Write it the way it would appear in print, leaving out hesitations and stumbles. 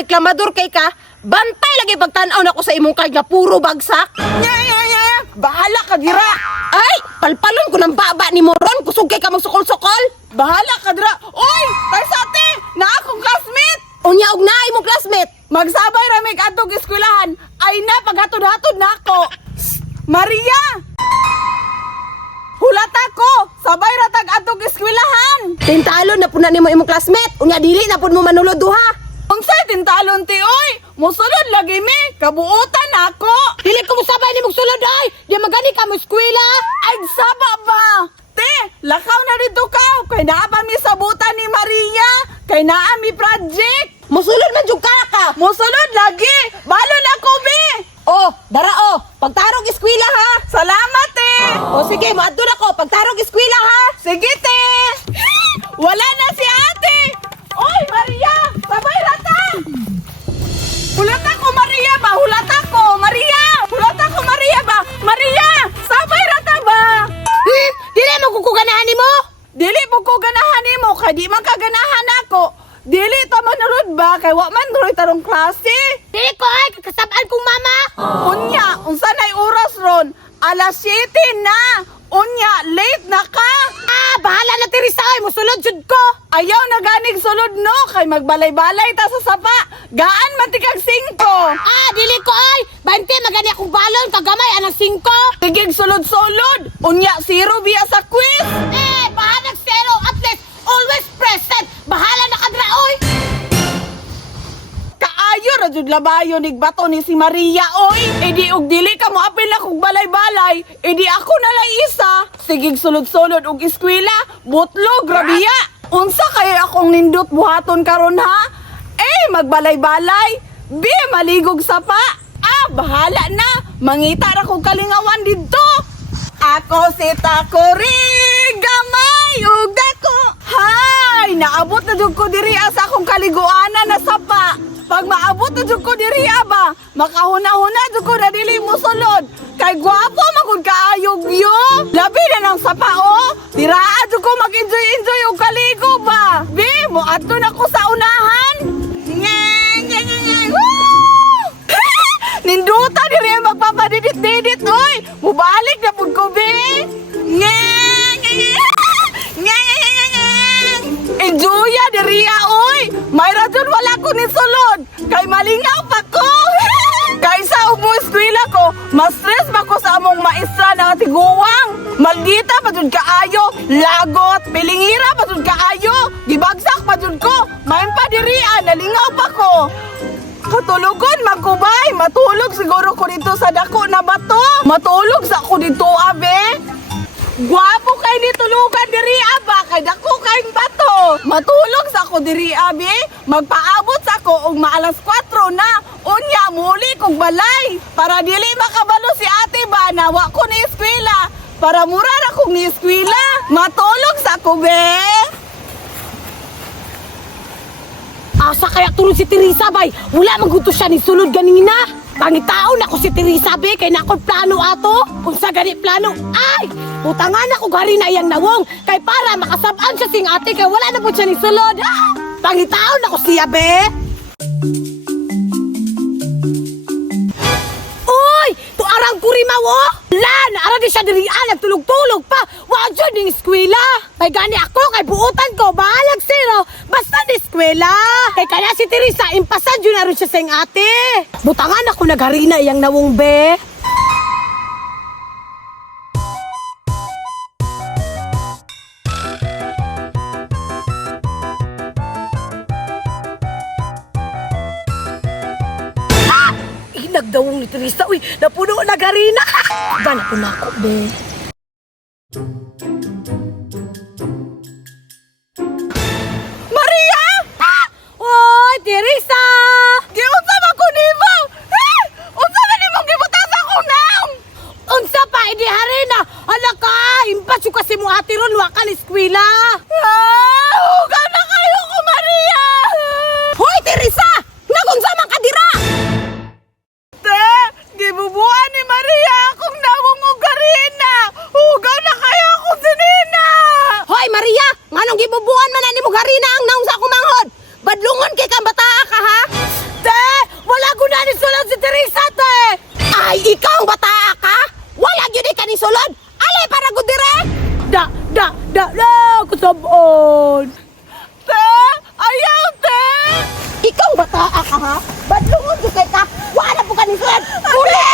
reklamador kay ka, bantay lagi pagtanaw na ko sa imong card nga puro bagsak. Bahala ka dira. Ay, palpalon ko ng baba ni Moron, kusog kay ka magsukol-sukol. Bahala ka dira. Oy, Tarsate, na akong classmate. Unya og na imong classmate. Magsabay ramig atong eskwelahan. Ay na paghatod-hatod na ako. Maria! Hulata ko! Sabay ratag atong eskwelahan. Tintalon na puna nimo imong classmate. Unya dili na pud mo manulod duha. Unsay tintalon ti oy? Musulod lagi mi, kabuutan ako. Dili ko musabay nimong sulod ay. Di magani ka mo eskwela. Ay saba ba? Te, lakaw na dito ka. Kay naa pa mi sabutan ni Maria. Kay naa mi project. Musulod man jud ka. Musulod lagi. Balon ako mi. Oh, dara oh. Pagtarog eskwela ha. Salamat te. O sige, maadto na ko. Pagtarog eskwela ha. Sige te. Wala na si ate. Oy Maria, sabay ratang. Hulata ko Maria ba? Hulata ko Maria. Hulata ko Maria ba? Maria, sabay rata ba? Dili mo kukuganahan nimo. Dili po ko ganahan nimo kay di man kaganahan ako. Dili ta manurod ba kay wa man tuloy tarong klase. Dili ko ay kakasabaan kong mama. Unya, unsa nay oras ron? Alas 7 na. Unya, late na ka. Bahala na Teresa ay musulod jud ko. Ayaw na ganig sulod no kay magbalay-balay ta sa sapa. Gaan man tikag 5. Dili ko ay 20 magani akong balon kagamay anang 5. Tigig sulod-sulod. Unya, 0 biya sa quiz. Bahala zero at least always present. Bahala na kadra oy. Kaayo ra jud labayo nig bato ni si Maria oy. Edi og dili ka mo apil na kog balay-balay. Edi ako na lang isa. Sigig sulod-sulod og eskwela. Butlog rabiya. Unsa kay akong nindot buhaton karon ha? Magbalay-balay. B, maligog sa pa. Bahala na. Mangita ra kog kalingawan didto. Ako si Takori, gamay ug dako. Hay, naabot na jud ko diri sa akong kaliguanan na sapa. Pag maabot na jud ko diri ba, makahuna-huna jud ko na dili mo sulod. Kay gwapo magud kaayog yo. Labi na ng sapa o. Tiraa jud ko mag-enjoy og kaligo ba. Bi, mo adto na ko sa unahan. Ninduta diri magpapadidit-didit oy. Mubalik na pud ko be. Enjoya diri oy. May radyon wala ko ni sulod. Kay malingaw pa ko. Kaysa umo eskwela ko, mas stress pa ko sa among maestra na tiguwang. Maldita pa jud kaayo, lagot, pilingira pa jud kaayo, gibagsak pa jud ko. Mayon pa diri nalingaw pa ko. Katulugon magkubay, matulog siguro ko dito sa dako na bato. Matulog sa ako dito abe. Gwapo kay ni tulugan diri aba kay dako kay bato. Matulog sa ako diri abe. Magpaabot sa ako og maalas 4 na. Unya muli kog balay para dili makabalo si ate ba na wa ko ni eskwela. Para mura ra kog ni eskwela. Matulog sa ako be. Asa kaya tulog si Teresa bay? Wala maguto siya ni sulod ganina. Pangitaon ako si Teresa bay kay nakon plano ato. Kung sa gani plano, ay! Utangan ako gari na iyang nawong kay para makasabaan siya sing ate kay wala na po siya ni sulod. Pangitaon ako siya be. Uy! Tuarang kurimaw oh! La! Naara di siya diri nagtulog-tulog pa. Wa dyan din eskwela. May gani ako kay buutan ko. Bahalag zero. Basta di eskwela. Kay kaya si Teresa, impasad yun na rin siya sa ate. Butangan ako nagharina iyang nawong be. Nagdawong ni Teresa. Uy, napuno nagharina. Gana po na ako be. Maria! Oy, Teresa! Giunsa man ko nimo? Unsa man nimong gibutang ako naong? Unsa pa, hindi harina. Hala ka, impas yung kasi mo ate ron, wakal eskwela. Huwag na kayo ko, Maria! Hoy, Teresa! Nagunsa man ka dira! Te, gibubuan ni Maria akong nawong ugarina! Huwag na kayo ko, sinina! Hoy, Maria! Nganong gibubuan man na ni mo harina ang naong sa kumanghod? Badlungon kay kang bataa ka, ha? ni sulod si Teresa, te! Ay, ikaw bata ka? Wala yun ka ni sulod! Alay, para ko dire! Da, kusabon! Te! Ayaw, te! Ikaw bata ka, ha? Ba't lungod ko kay ka? Wala po ka ni sulod! Uli!